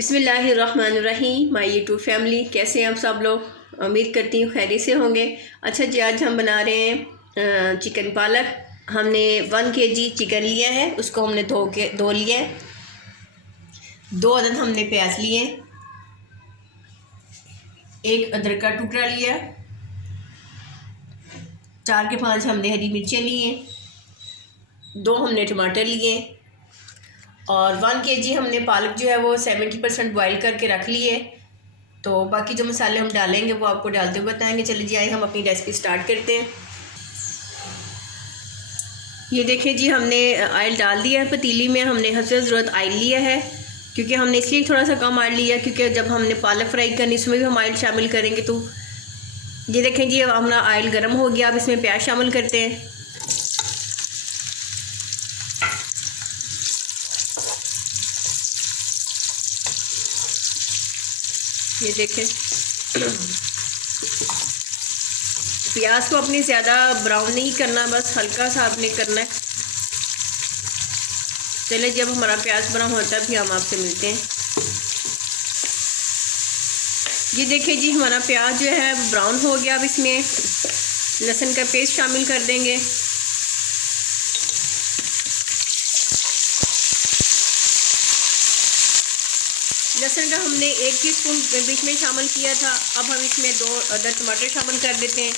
बिस्मिल्लाहिर्रहमानिर्रहीम। My YouTube family, कैसे हैं आप सब लोग? उम्मीद करती हूँ खैरियत से होंगे। अच्छा जी, आज हम बना रहे हैं चिकन पालक। हमने 1 kg चिकन लिया है, उसको हमने धो लिया है। 2 अदद हमने प्याज लिए, 1 अदरक का टुकड़ा लिया, 4 के 5 हमने हरी मिर्चें लिए, 2 हमने टमाटर लिए और 1 kg हमने पालक जो है वो 70% बॉयल करके रख लिए। तो बाकी जो मसाले हम डालेंगे वो आपको डालते हुए बताएंगे। चलिए जी, आइए हम अपनी रेसिपी स्टार्ट करते हैं। ये देखें जी, हमने ऑयल डाल दिया है पतीली में। हमने हसब ज़रूरत ऑयल लिया है, क्योंकि हमने इसलिए थोड़ा सा कम ऑयल लिया क्योंकि जब हमने पालक फ्राई करनी इसमें भी हम ऑयल शामिल करेंगे। तो ये देखें जी, अब हमारा ऑयल गर्म हो गया। अब इसमें प्याज शामिल करते हैं। ये देखें, प्याज को अपनी ज़्यादा ब्राउन नहीं करना, बस हल्का सा आपने करना है। चलिए, जब हमारा प्याज ब्राउन होता है फिर हम आपसे मिलते हैं। ये देखिए जी, हमारा प्याज जो है ब्राउन हो गया। अब इसमें लहसुन का पेस्ट शामिल कर देंगे। लहसुन का हमने 1 टीस्पून बीच में शामिल किया था। अब हम इसमें 2 अदद टमाटर शामिल कर देते हैं।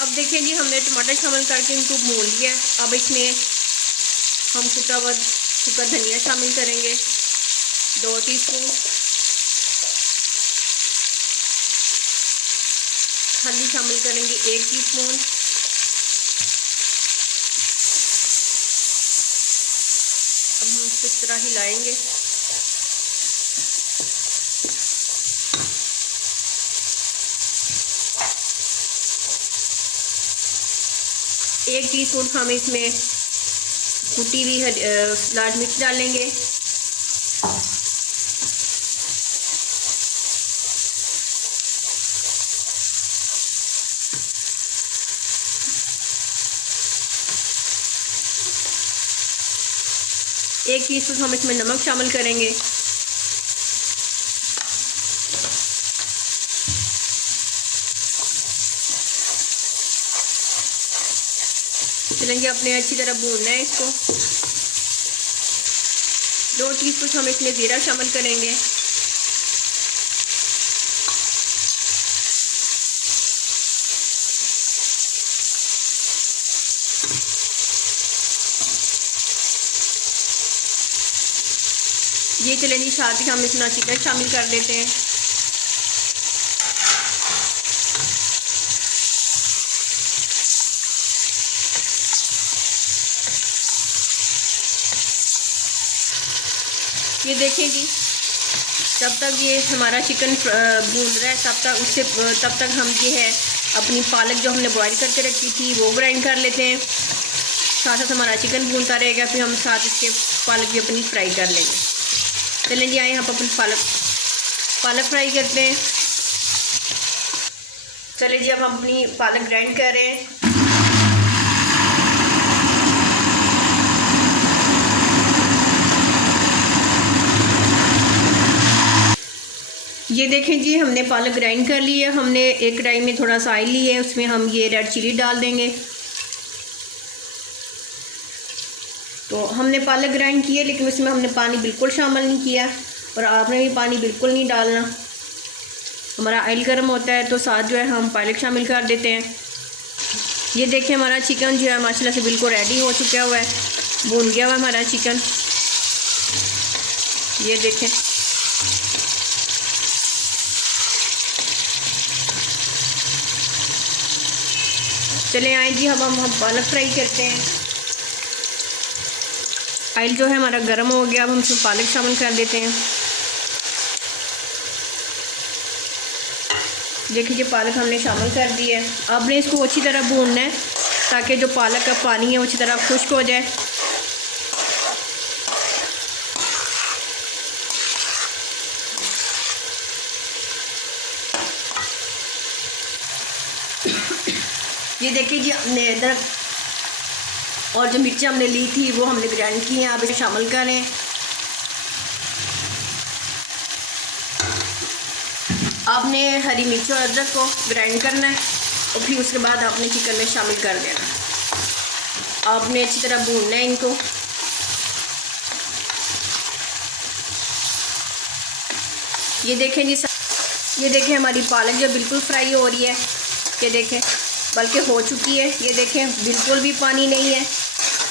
अब देखिए जी, हमने टमाटर शामिल करके इनको भून लिया। अब इसमें हम सूखा धनिया शामिल करेंगे, 2 टीस्पून। हल्दी शामिल करेंगे 1 टीस्पून। अब हम इसको इस तरह हिलाएंगे। एक टीस्पून हम इसमें कुटी हुई लाल मिर्च डालेंगे। एक टीस्पून हम इसमें नमक शामिल करेंगे। चलेंगे, अपने अच्छी तरह भूनना है इसको। 2 टीस्पून हम इसमें ज़ीरा शामिल करेंगे। ये चलें जी, साथ ही हम इसमें चिकन शामिल कर देते हैं। ये देखें जी, तब तक ये हमारा चिकन भून रहा है, तब तक हम ये है अपनी पालक जो हमने बॉईल करके रखी थी वो ग्राइंड कर लेते हैं। साथ साथ हमारा चिकन भूनता रहेगा, फिर हम साथ इसके पालक भी अपनी फ्राई कर लेंगे। चलें जी, आए हम अपनी पालक फ्राई करते हैं। चलिए जी, अब हम अपनी पालक ग्राइंड कर रहे हैं। ये देखें जी, हमने पालक ग्राइंड कर ली है। हमने एक कढ़ाई में थोड़ा सा ऑयल लिया है, उसमें हम ये रेड चिली डाल देंगे। तो हमने पालक ग्राइंड की है, लेकिन उसमें हमने पानी बिल्कुल शामिल नहीं किया और आपने भी पानी बिल्कुल नहीं डालना। हमारा ऑयल गर्म होता है तो साथ जो है हम पालक शामिल कर देते हैं। ये देखें, हमारा चिकन जो है माशाल्लाह से बिल्कुल रेडी हो चुका हुआ है, भून गया हुआ हमारा चिकन। ये देखें, चले आए जी, अब हम पालक फ्राई करते हैं। ऑयल जो है हमारा गर्म हो गया। अब हम इसमें पालक शामिल कर देते हैं। देखिए, पालक हमने शामिल कर दी है। आपने इसको अच्छी तरह भूनना है ताकि जो पालक का पानी है वो अच्छी तरह खुश्क हो जाए। ये देखिए जी, हमने अदरक और जो मिर्ची हमने ली थी वो हमने ग्राइंड की हैं, आप इसे शामिल करें। आपने हरी मिर्च और अदरक को ग्राइंड करना है और फिर उसके बाद आपने चिकन में शामिल कर देना। आपने अच्छी तरह भूनना है इनको। ये देखें जी, ये देखें हमारी पालक जो बिल्कुल फ्राई हो रही है, ये देखें बल्कि हो चुकी है। ये देखें बिल्कुल भी पानी नहीं है।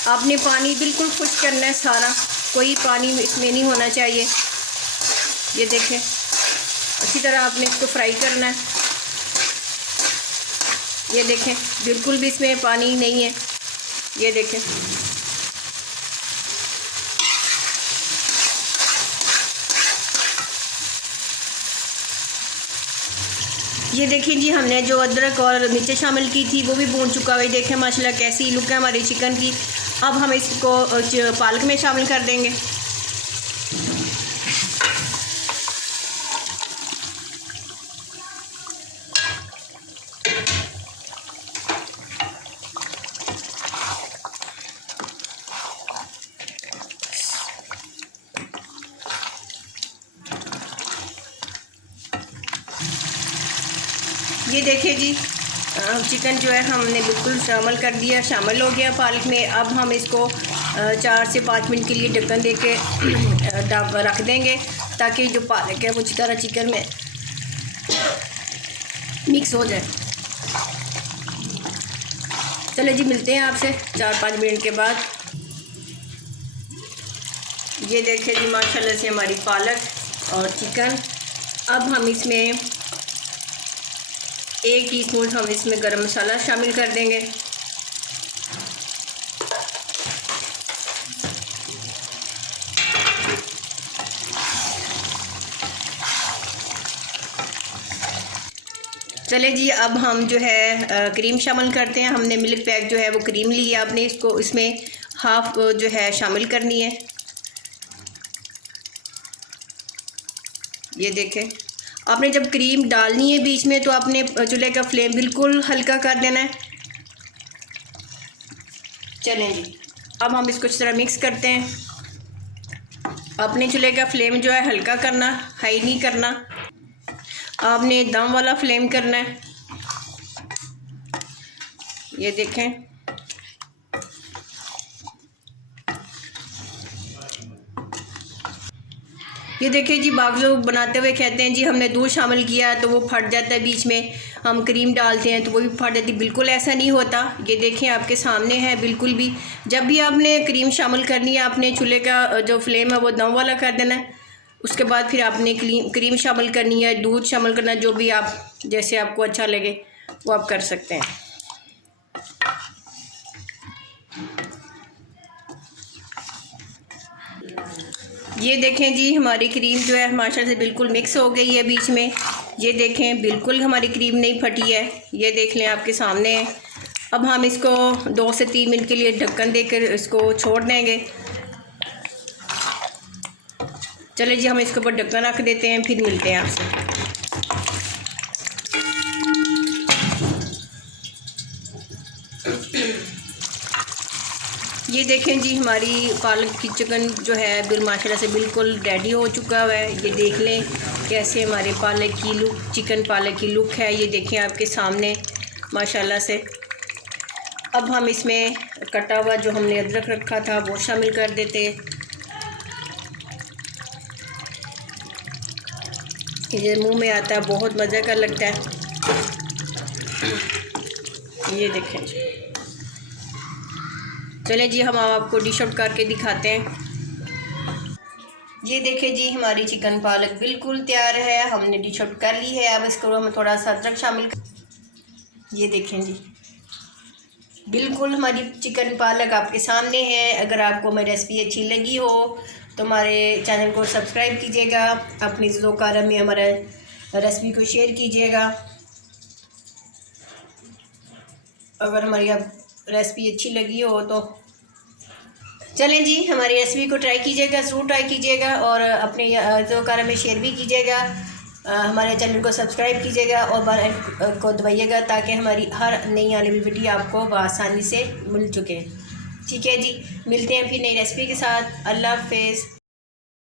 आपने पानी बिल्कुल खुश्क करना है सारा, कोई पानी इसमें नहीं होना चाहिए। ये देखें अच्छी तरह आपने इसको फ्राई करना है। ये देखें बिल्कुल भी इसमें पानी नहीं है। ये देखें ये देखिए जी, हमने जो अदरक और मिर्चें शामिल की थी वो भी भून चुका हुआ है। देखें माशाल्लाह कैसी लुक है हमारी चिकन की। अब हम इसको पालक में शामिल कर देंगे। ये देखिए जी, चिकन जो है हमने बिल्कुल शामिल कर दिया, शामिल हो गया पालक में। अब हम इसको 4 से 5 मिनट के लिए ढक्कन दे के रख देंगे ताकि जो पालक है वो अच्छी तरह चिकन में मिक्स हो जाए। चले जी, मिलते हैं आपसे 4-5 मिनट के बाद। ये देखिए जी माशाल्लाह से हमारी पालक और चिकन। अब हम इसमें 1 टीस्पून हम इसमें गरम मसाला शामिल कर देंगे। चले जी, अब हम जो है क्रीम शामिल करते हैं। हमने मिल्क पैक जो है वो क्रीम ली है, आपने इसको इसमें हाफ जो है शामिल करनी है। ये देखें, आपने जब क्रीम डालनी है बीच में तो आपने चूल्हे का फ्लेम बिल्कुल हल्का कर देना है। चलें जी, अब हम इसको इस तरह मिक्स करते हैं। आपने चूल्हे का फ्लेम जो है हल्का करना, हाई नहीं करना। आपने दम वाला फ्लेम करना है। ये देखें, ये देखिए जी, बाकी लोग बनाते हुए कहते हैं जी हमने दूध शामिल किया तो वो फट जाता है, बीच में हम क्रीम डालते हैं तो वो भी फट जाती है। बिल्कुल ऐसा नहीं होता। ये देखें आपके सामने है। बिल्कुल भी जब भी आपने क्रीम शामिल करनी है, आपने चूल्हे का जो फ्लेम है वो दम वाला कर देना है। उसके बाद फिर आपने क्रीम शामिल करनी है, दूध शामिल करना है, जो भी आप जैसे आपको अच्छा लगे वो आप कर सकते हैं। ये देखें जी, हमारी क्रीम जो है माशाल्लाह से बिल्कुल मिक्स हो गई है बीच में। ये देखें बिल्कुल हमारी क्रीम नहीं फटी है। ये देख लें आपके सामने है। अब हम इसको 2 से 3 मिनट के लिए ढक्कन देकर इसको छोड़ देंगे। चले जी, हम इसके ऊपर ढक्कन रख देते हैं, फिर मिलते हैं आपसे। ये देखें जी, हमारी पालक की चिकन जो है बिल माशाल्लाह से बिल्कुल रेडी हो चुका हुआ है। ये देख लें कैसे हमारे पालक की लुक, चिकन पालक की लुक है। ये देखें आपके सामने माशाल्लाह से। अब हम इसमें कटा हुआ जो हमने अदरक रखा था वो शामिल कर देते हैं। ये मुंह में आता है, बहुत मज़े का लगता है। ये देखें जी, चलें जी, हम आपको डिश आउट करके दिखाते हैं। ये देखें जी, हमारी चिकन पालक बिल्कुल तैयार है, हमने डिश आउट कर ली है। अब इसको हम थोड़ा सा अदरक शामिल कर। ये देखें जी, बिल्कुल हमारी चिकन पालक आपके सामने है। अगर आपको मेरी रेसिपी अच्छी लगी हो तो हमारे चैनल को सब्सक्राइब कीजिएगा, अपनी ज़ोकारा में हमारे रेसिपी को शेयर कीजिएगा। अगर हमारी आप रेसिपी अच्छी लगी हो तो चलें जी, हमारी रेसिपी को ट्राई कीजिएगा, ज़रूर ट्राई कीजिएगा और अपने ज़ोकारा में शेयर भी कीजिएगा। हमारे चैनल को सब्सक्राइब कीजिएगा और बेल को दबाइएगा ताकि हमारी हर नई आने वाली वीडियो आपको आसानी से मिल चुके। ठीक है जी, मिलते हैं फिर नई रेसिपी के साथ। अल्लाह हाफिज़।